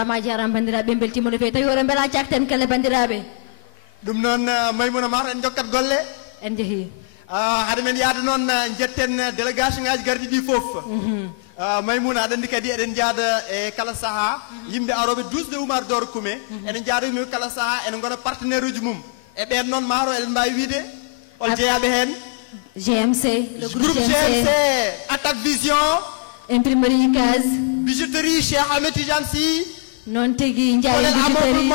Ramajaram bandiraɓe beltimono fe tawi oɗon beela cakten kelle bandiraɓe ɗum noon Maymouna Mata en jokkat golle en jeehi haade men yaade noon jetten délégation ngaji gardi ɗi foof Maymouna aɗa andi kadi eɗen jaada e kala saaha yimɓe aroɓe dusde Oumar Doro Koumé eɗen jaada yimɓe kala saaha ene gona partenaire uji mum e ɓen noon maaro eɗen mbawi wiide hol jeeyaɓe hen GMC le groupe GMC Attaque Vision imprimerie Icaz bijouterie Cheikh Ahmed Tidiane Sy non tigui Ndiaye bijouterie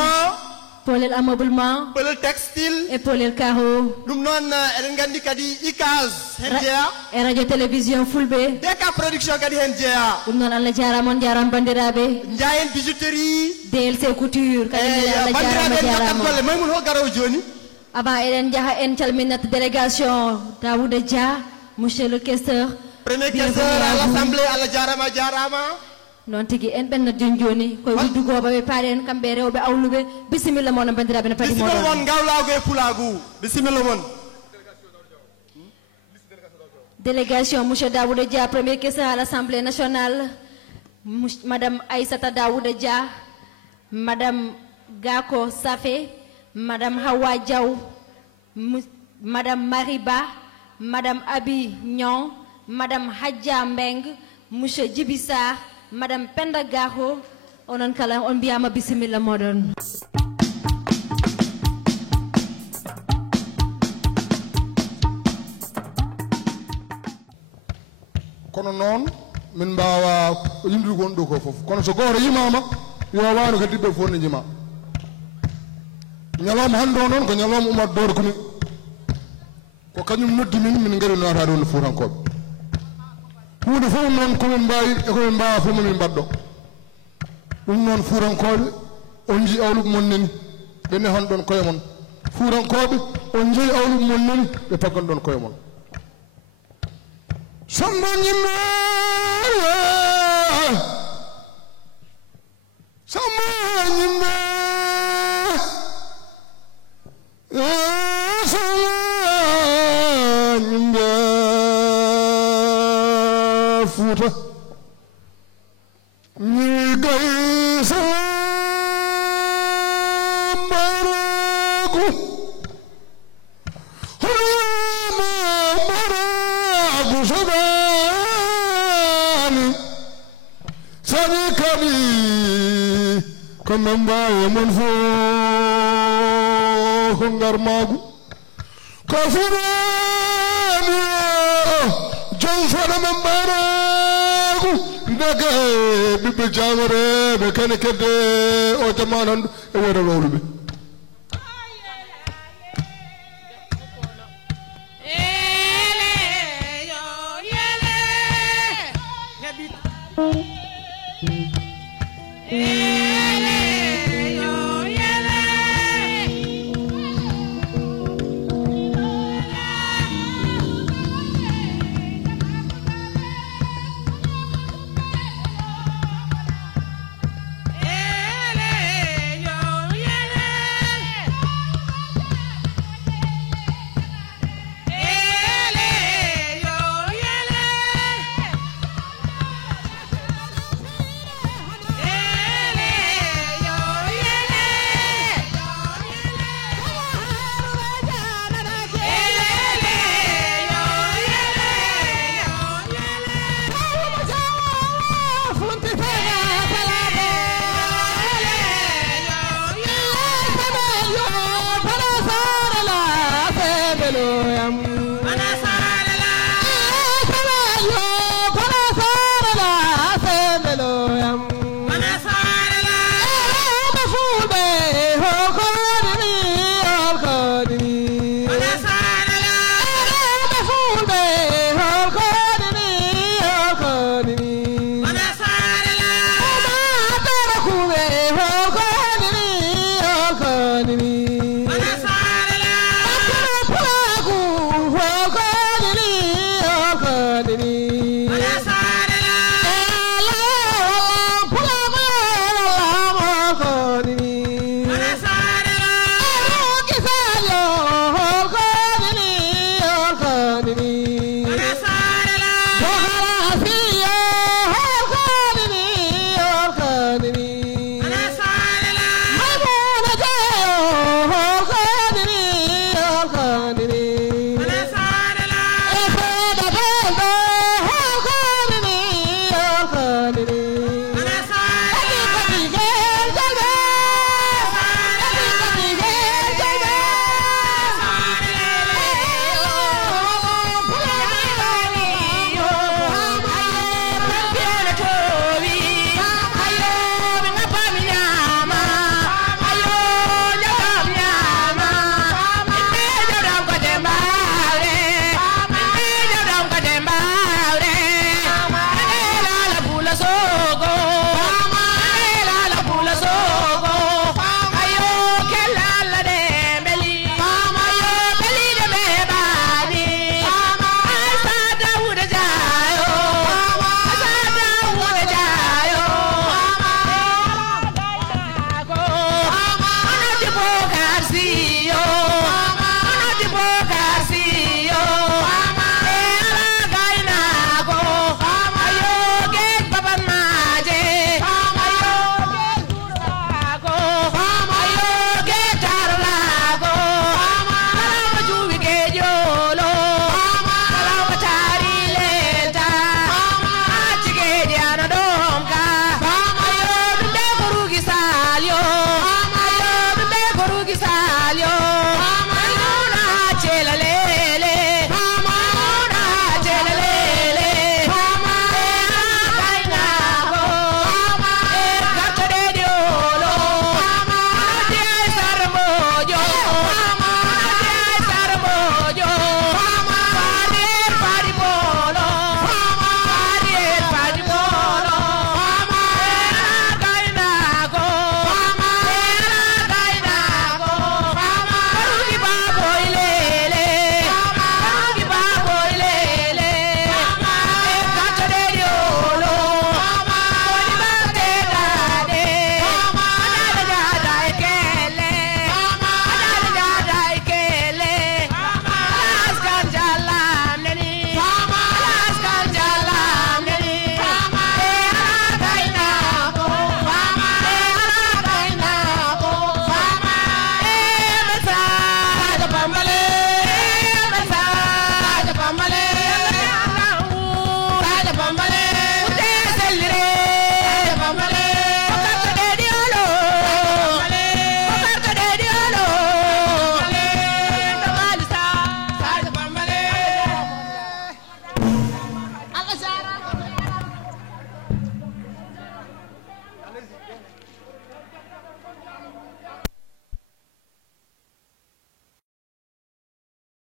Polel ameublement Polel textile e Polel Caro ɗum noon eɗen gandi kadi Icaz hen jeeya e radio télévision Fulɓe DK production kadi hen jeeya ɗum noon Allah jarama on jarama bandiraɓe Ndiayen bijouterie DLC couture kadi Allah jarama jarama golle Maymouna ho garowo joni avant eɗen jaaha en calminat délégation Daouda Dia monsieur le questeur premier questeur à l'assemblée Allah jarama jarama non tigui en ɓen noddin joni koye wuddugoɓe paari en kamɓe rewɓe awluɓe bisimilla moon bandiraɓe no paadi moɗon bisimilla moon gawlago e pulagu bisimilla moon délégation monsieur Daouda Dia premier questeur à l'assemblée nationale madame Aïssata Daouda Dia madame Gako Safé madame Hawa Diaw madame Mariba madame Abi Nyon madame Hadja Mbeng monsieur Djibi Sarr madame Penda Gaho onon kala on biyama bisimilla moɗon kono noon min mbawa yimdude gonɗo ko foof kono so goto yimama yo wano kadi ɗiɓɓe fof ne jima ñalawma hande o noon ko ñalawma Oumar Doro Koumé ko kañum noddi min gari notade wonde Fuutankoɓe hunde fof noon komin mbawi e komin mbawa fof momin mbaɗɗo ɗum noon Fuutankoɓe on jii awluɓe mon nani ɓe nehon ɗon koye mon Fuutankoɓe on jeeyi awluɓe mon nani ɓe paggan ɗon koye mon samba ñimme samba ñimme samba ñimme Fuuta ñi gay sambaragu hulama maragu sabani sabi kabi kono mbawi mon fof ko ngar magu ko furani jom fadama mbaragu daga ɓiɓɓe jamareɓe kene kedde o jamanandu e woda wawluɓe Yeah.